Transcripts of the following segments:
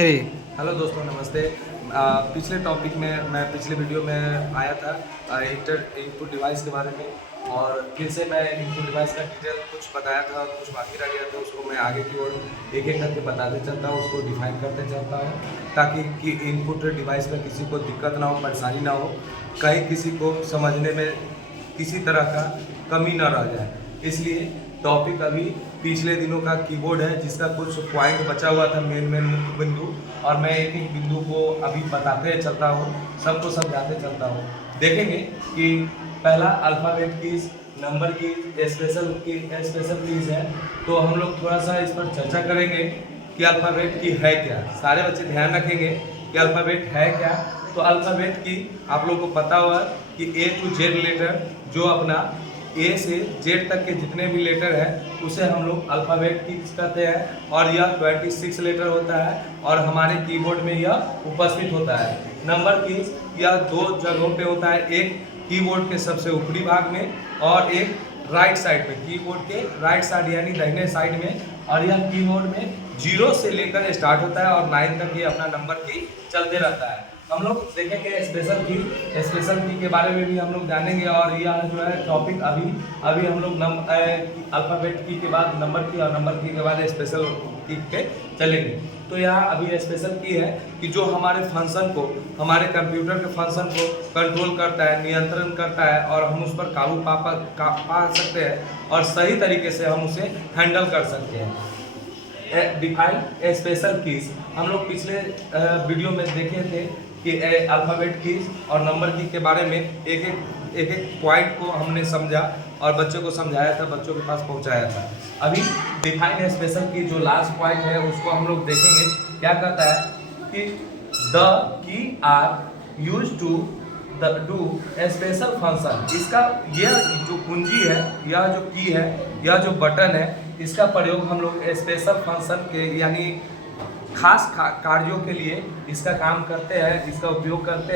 Three. Hello दोस्तों, नमस्ते। पिछले टॉपिक में मैं पिछले वीडियो में आया था इनपुट डिवाइस के बारे में, और फिर से मैं इनपुट डिवाइस का डिटेल कुछ बताया था, कुछ बाकी रह गया था। उसको मैं आगे की ओर एक एक करके बताते चलता हूँ, उसको डिफाइन करते चलता हूँ, ताकि कि इनपुट डिवाइस में किसी को दिक्कत ना हो, परेशानी ना हो, कहीं किसी को समझने में किसी तरह का कमी ना रह जाए। इसलिए टॉपिक अभी पिछले दिनों का कीबोर्ड है, जिसका कुछ पॉइंट बचा हुआ था, मेन मुख्य बिंदु, और मैं एक एक बिंदु को अभी बताते चलता हूँ, सबको समझाते चलता हूँ। देखेंगे कि पहला अल्फ़ाबेट कीज, नंबर की, स्पेशल कीज है। तो हम लोग थोड़ा सा इस पर चर्चा करेंगे कि अल्फ़ाबेट की है क्या। सारे बच्चे ध्यान रखेंगे कि अल्फ़ाबेट है क्या। तो अल्फ़ाबेट की आप लोग को पता हुआ कि ए टू जेड लेटर, जो अपना ए से जेड तक के जितने भी लेटर हैं उसे हम लोग अल्फ़ाबेट की कहते हैं, और यह 26 लेटर होता है, और हमारे कीबोर्ड में यह उपस्थित होता है। नंबर की यह दो जगहों पे होता है, एक कीबोर्ड के सबसे ऊपरी भाग में और एक राइट साइड में, कीबोर्ड के राइट साइड यानी दाहिने साइड में। और यह कीबोर्ड में 0 से लेकर स्टार्ट होता है और 9 तक ये अपना नंबर की चलते रहता है। हम लोग देखेंगे स्पेशल की के बारे में भी हम लोग जानेंगे, और यह जो है टॉपिक अभी अभी हम लोग अल्फ़ाबेट की के बाद नंबर की, और नंबर की के बाद स्पेशल की पे चलेंगे। तो यहाँ अभी स्पेशल की है कि जो हमारे फंक्शन को, हमारे कंप्यूटर के फंक्शन को कंट्रोल करता है, नियंत्रण करता है, और हम उस पर काबू पा सकते हैं, और सही तरीके से हम उसे हैंडल कर सकते हैं। डिफाइन स्पेशल कीज हम लोग पिछले वीडियो में देखे थे कि अल्फ़ाबेट कीज और नंबर की के बारे में एक पॉइंट को हमने समझा और बच्चों को समझाया था, बच्चों के पास पहुंचाया था। अभी डिफाइन स्पेशल की जो लास्ट पॉइंट है उसको हम लोग देखेंगे। क्या कहता है कि the key are use to do special function. इसका यह जो कुंजी है, यह जो की है, यह जो बटन है, इसका प्रयोग हम लोग स्पेशल फंक्शन के यानी खास कार्यों के लिए इसका काम करते हैं, इसका उपयोग करते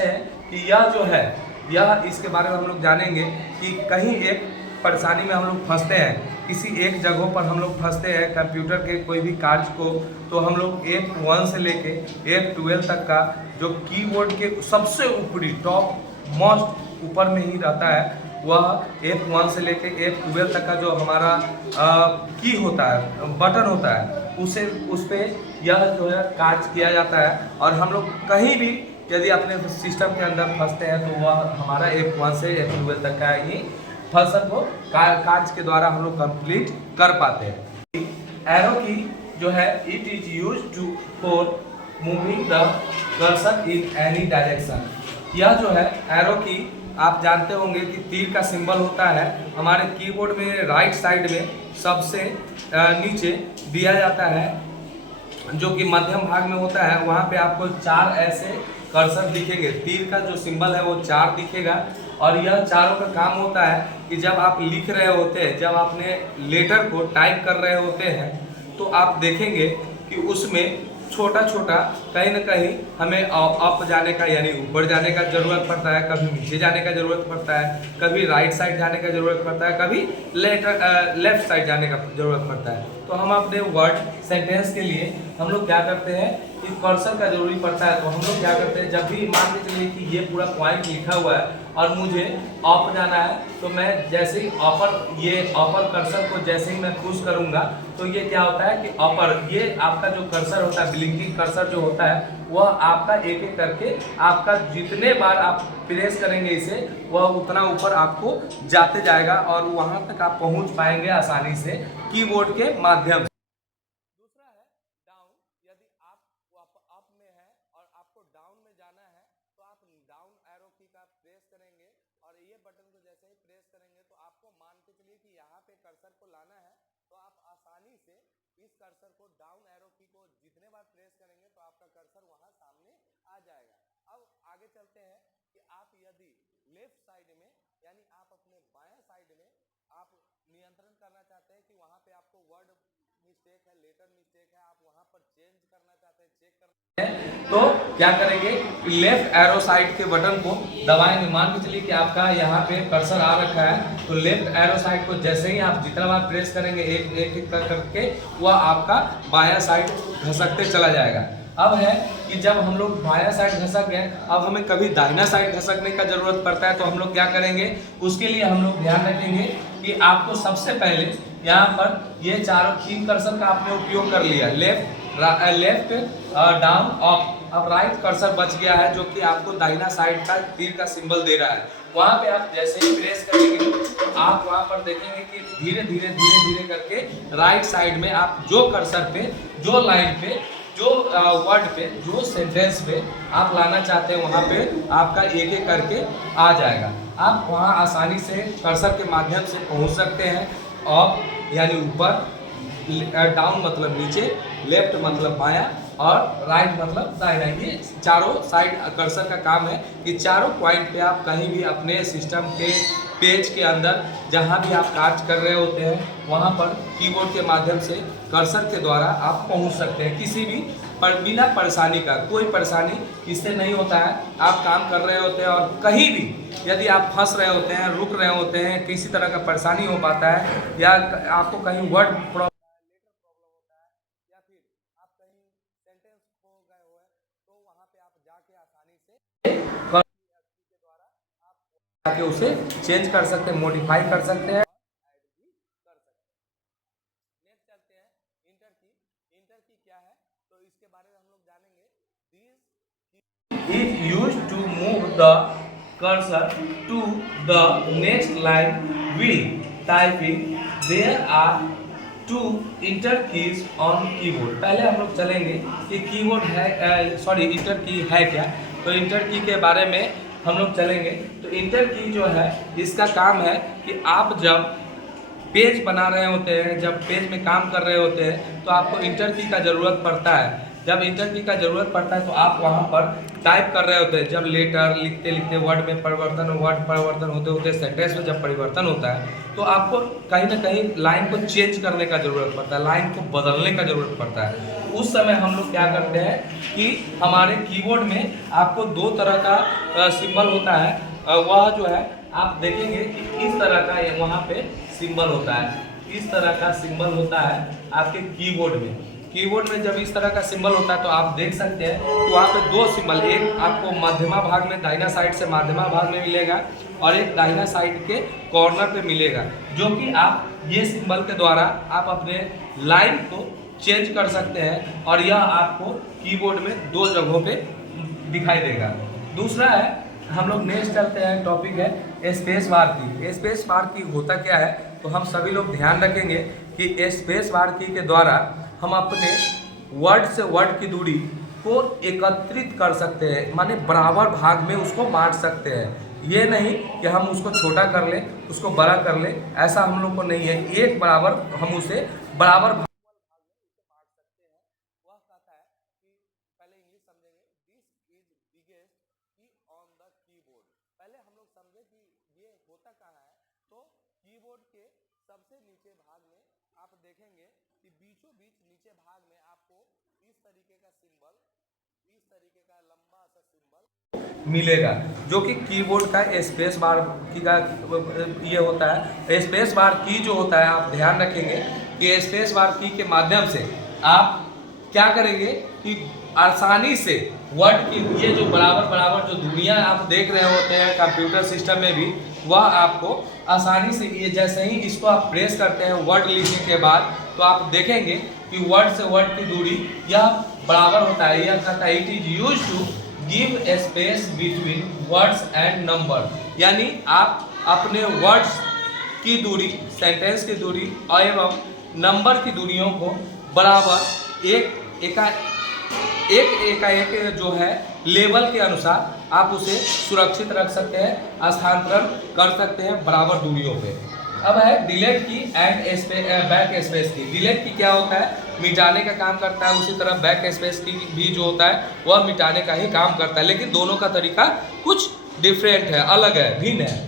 हैं कि यह जो है, यह इसके बारे में हम लोग जानेंगे कि कहीं एक परेशानी में हम लोग फंसते हैं, किसी एक जगहों पर हम लोग फंसते हैं कंप्यूटर के कोई भी कार्य को, तो हम लोग F1 से लेके F12 तक का जो कीबोर्ड के सबसे ऊपरी टॉप मोस्ट ऊपर में ही रहता है, वह F1 से लेके F12 तक का जो हमारा की होता है, बटन होता है, उसे उस पर यह जो है कार्य किया जाता है। और हम लोग कहीं भी यदि अपने सिस्टम के अंदर फंसते हैं तो वह हमारा F1 से F12 तक का ही फंक्शन को कार्य के द्वारा हम लोग कंप्लीट कर पाते हैं। एरो की जो है, it is use to for moving the cursor in any direction. यह जो है एरो की, आप जानते होंगे कि तीर का सिंबल होता है हमारे कीबोर्ड में राइट साइड में सबसे नीचे दिया जाता है, जो कि मध्यम भाग में होता है। वहाँ पे आपको 4 ऐसे कर्सर दिखेंगे, तीर का जो सिंबल है वो 4 दिखेगा। और यह चारों का काम होता है कि जब आप लिख रहे होते हैं, जब आपने लेटर को टाइप कर रहे होते हैं, तो आप देखेंगे कि उसमें छोटा छोटा कहीं ना कहीं हमें अप जाने का यानी ऊपर जाने का ज़रूरत पड़ता है, कभी नीचे जाने का ज़रूरत पड़ता है, कभी राइट साइड जाने का ज़रूरत पड़ता है, कभी लेफ्ट साइड जाने का ज़रूरत पड़ता है। तो हम अपने वर्ड सेंटेंस के लिए हम लोग क्या करते हैं कि कर्सर का जरूरी पड़ता है। तो हम लोग क्या करते हैं, जब भी मान के चलिए कि ये पूरा पॉइंट लिखा हुआ है और मुझे अप जाना है, तो मैं जैसे ही अपर कर्सर को जैसे ही मैं पुश करूंगा, तो ये क्या होता है कि अपर, ये आपका जो कर्सर होता है, ब्लिंकिंग कर्सर जो होता है, वह आपका एक एक करके आपका जितने बार आप प्रेस करेंगे इसे, वह उतना ऊपर आपको जाते जाएगा और वहां तक आप पहुंच पाएंगे आसानी से कीबोर्ड के माध्यम से। दूसरा है डाउन। यदि आप अप में है और आपको डाउन में जाना है, तो आप डाउन एरो की का प्रेस करेंगे, और ये बटन को जैसे ही प्रेस करेंगे तो आपको मान के चलिए कि यहाँ पे कर्सर को लाना है, तो आप आसानी से इस कर्सर को, डाउन एरो की को जितने बार प्रेस करेंगे तो आपका कर्सर वहां सामने आ जाएगा। अब आगे चलते हैं कि आप यदि लेफ्ट साइड में यानी आप अपने बाएं साइड में आप नियंत्रण करना चाहते हैं कि वहां पे आपको वर्ड मिस्टेक है, लेटर मिस्टेक है, आप वहां पर चेंज करना चाहते हैं, चेक करना तो क्या करेंगे, लेफ्ट एरो साइड के बटन को दबाएंगे। मान के चलिए कि आपका यहाँ पे कर्सर आ रखा है, तो लेफ्ट एरो साइड को जैसे ही आप जितना बार प्रेस करेंगे एक एक करके वह आपका बायां साइड घसकते चला जाएगा। अब है कि जब हम लोग बायां साइड घसक गए, अब हमें कभी दाहिना साइड घसकने का जरूरत पड़ता है, तो हम लोग क्या करेंगे, उसके लिए हम लोग ध्यान रखेंगे कि आपको सबसे पहले यहाँ पर ये चारों 3 कर्सर का आपने उपयोग कर लिया, लेफ्ट डाउन अप। अब राइट कर्सर बच गया है जो कि आपको दाहिना साइड का तीर का सिंबल दे रहा है। वहां पे आप जैसे ही प्रेस करेंगे आप वहां पर देखेंगे कि धीरे धीरे करके राइट साइड में आप जो कर्सर पे, जो लाइन पे, जो वर्ड पे, जो सेंटेंस पे आप लाना चाहते हैं वहां पे आपका एक एक करके आ जाएगा। आप वहां आसानी से कर्सर के माध्यम से पहुंच सकते हैं। अप यानी ऊपर, डाउन मतलब नीचे, लेफ्ट मतलब बायां और राइट मतलब दाहिना। ये चारों साइड कर्सर का काम है कि चारों पॉइंट पे आप कहीं भी अपने सिस्टम के पेज के अंदर जहां भी आप कार्य कर रहे होते हैं वहां पर कीबोर्ड के माध्यम से कर्सर के द्वारा आप पहुंच सकते हैं किसी भी बिना परेशानी का। कोई परेशानी इससे नहीं होता है। आप काम कर रहे होते हैं और कहीं भी यदि आप फंस रहे होते हैं, रुक रहे होते हैं, किसी तरह का परेशानी हो पाता है या आपको कहीं वर्ड प्रॉब्लम, या फिर आप कहीं सेंटेंस खो गए हो है, तो वहां पे आप जाके आसानी से के द्वारा आप जाके उसे चेंज कर सकते हैं, मॉडिफाई कर सकते हैं, कर सकते हैं। नेक्स्ट चलते हैं इंटर की। इंटर की क्या है तो इसके बारे में हम लोग जानेंगे। This is used to move the cursor to the next line while typing. There are 2 inter keys on keyboard. पहले हम लोग चलेंगे कि कीबोर्ड है, इंटर की है क्या। तो इंटर की के बारे में हम लोग चलेंगे। तो इंटर की जो है इसका काम है कि आप जब पेज बना रहे होते हैं, जब पेज में काम कर रहे होते हैं तो आपको इंटर की का ज़रूरत पड़ता है। जब इंटर की का ज़रूरत पड़ता है तो आप वहाँ पर टाइप कर रहे होते हैं। जब लेटर लिखते लिखते वर्ड में परिवर्तन, वर्ड परिवर्तन होते होते सेंटेंस में जब परिवर्तन होता है तो आपको कहीं ना कहीं लाइन को चेंज करने का ज़रूरत पड़ता है, लाइन को बदलने का ज़रूरत पड़ता है। उस समय हम लोग क्या करते हैं कि हमारे कीबोर्ड में आपको 2 तरह का सिंबल होता है। वह जो है आप देखेंगे कि इस तरह का वहाँ पे सिंबल होता है, इस तरह का सिंबल होता है आपके कीबोर्ड में। कीबोर्ड में जब इस तरह का सिंबल होता है तो आप देख सकते हैं तो वहाँ पे 2 सिंबल, एक आपको मध्यमा भाग में दाहिना साइड से मध्यमा भाग में मिलेगा और एक दाहिना साइड के कॉर्नर पे मिलेगा, जो कि आप ये सिंबल के द्वारा आप अपने लाइन को चेंज कर सकते हैं और यह आपको कीबोर्ड में 2 जगहों पे दिखाई देगा। दूसरा है, हम लोग नेक्स्ट चलते हैं, टॉपिक है स्पेस बार की। स्पेस बार की होता क्या है तो हम सभी लोग ध्यान रखेंगे कि स्पेस बार की के द्वारा हम अपने वर्ड से वर्ड की दूरी को एकत्रित कर सकते हैं, माने बराबर भाग में उसको बांट सकते हैं। ये नहीं कि हम उसको छोटा कर लें, उसको बड़ा कर लें, ऐसा हम लोग को नहीं है। एक बराबर हम उसे बराबर भाग में बांट सकते हैं। वह कहता है कि पहले इंग्लिश समझेंगे, दिस इज बिगेस्ट की ऑन द कीबोर्ड। पहले हम लोग समझे कि ये होता कहाँ है। तो कीबोर्ड के सबसे नीचे भाग में आप देखेंगे कि बीचों बीच नीचे भाग में आपको इस तरीके का सिंबल, इस तरीके का लंबा सा सिंबल मिलेगा, जो कि कीबोर्ड का स्पेस बार की का ये होता है। स्पेस बार की जो होता है आप ध्यान रखेंगे कि स्पेस बार की के माध्यम से आप क्या करेंगे कि आसानी से वर्ड की ये जो बराबर जो दूरियां आप देख रहे होते हैं कंप्यूटर सिस्टम में भी, वह आपको आसानी से, ये जैसे ही इसको आप प्रेस करते हैं वर्ड लिखने के बाद तो आप देखेंगे कि वर्ड से वर्ड की दूरी यह बराबर होता है। यह कहता है it is use to give space between words and number, यानी आप अपने वर्ड्स की दूरी, सेंटेंस की दूरी एवं नंबर की दूरियों को बराबर एक जो है लेवल के अनुसार आप उसे सुरक्षित रख सकते हैं, स्थानांतरण कर सकते हैं बराबर दूरियों पे। अब है डिलीट की एंड बैक स्पेस की। डिलीट की क्या होता है, मिटाने का काम करता है, उसी तरह बैक स्पेस की भी जो होता है वह मिटाने का ही काम करता है, लेकिन दोनों का तरीका कुछ डिफरेंट है, अलग है, भिन्न है।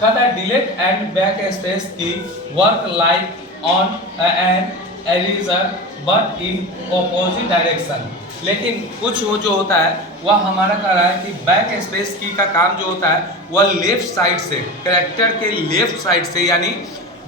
कहता है डिलीट एंड बैक स्पेस की work like on an eraser but in opposite direction. लेकिन कुछ वो जो होता है वह हमारा कह रहा है कि बैक स्पेस की का काम जो होता है वह लेफ्ट साइड से, कैरेक्टर के लेफ्ट साइड से, यानी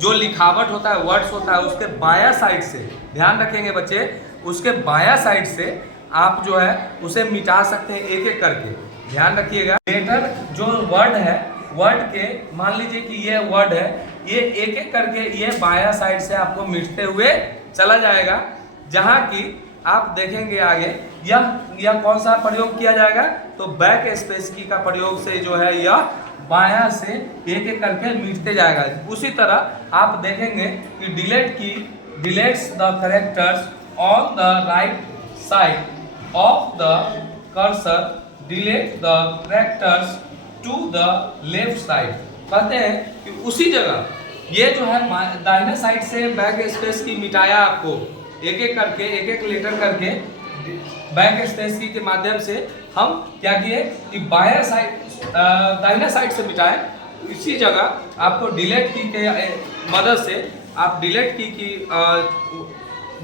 जो लिखावट होता है, वर्ड्स होता है, उसके बायां साइड से, ध्यान रखेंगे बच्चे, उसके बायां साइड से आप जो है उसे मिटा सकते हैं एक एक करके। ध्यान रखिएगा, लेटर जो वर्ड है, वर्ड के मान लीजिए कि ये वर्ड है, ये एक एक करके ये बायां साइड से आपको मिटते हुए चला जाएगा, जहां की आप देखेंगे आगे यह कौन सा प्रयोग किया जाएगा, तो बैक स्पेस की का प्रयोग से जो है यह बायां से एक एक करके मिटते जाएगा। उसी तरह आप देखेंगे कि delete key deletes the characters on the right side of the cursor, delete the characters to the left side. कहते हैं कि उसी जगह ये जो है दाहिने साइड से बैक स्पेस की मिटाया, आपको एक एक करके, एक एक लेटर करके बैक स्पेस की के माध्यम से हम क्या किए कि बायां साइड दाहिना साइड से मिटाए। इसी जगह आपको डिलीट की के मदद से, आप डिलीट की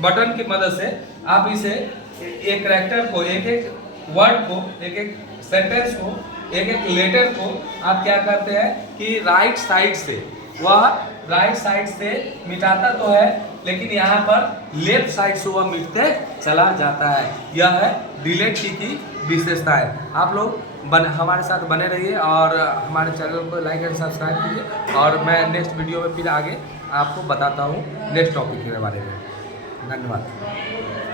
बटन की मदद से आप इसे एक कैरेक्टर को, एक एक वर्ड को, एक एक सेंटेंस को, एक एक लेटर को आप क्या करते हैं कि राइट साइड से, वह राइट साइड से मिटाता तो है लेकिन यहाँ पर लेफ्ट साइड से वह मिटते चला जाता है। यह है डिलीट की विशेषता है। आप लोग हमारे साथ बने रहिए और हमारे चैनल को लाइक एंड सब्सक्राइब कीजिए, और मैं नेक्स्ट वीडियो में फिर आगे आपको बताता हूँ नेक्स्ट टॉपिक के बारे में। धन्यवाद।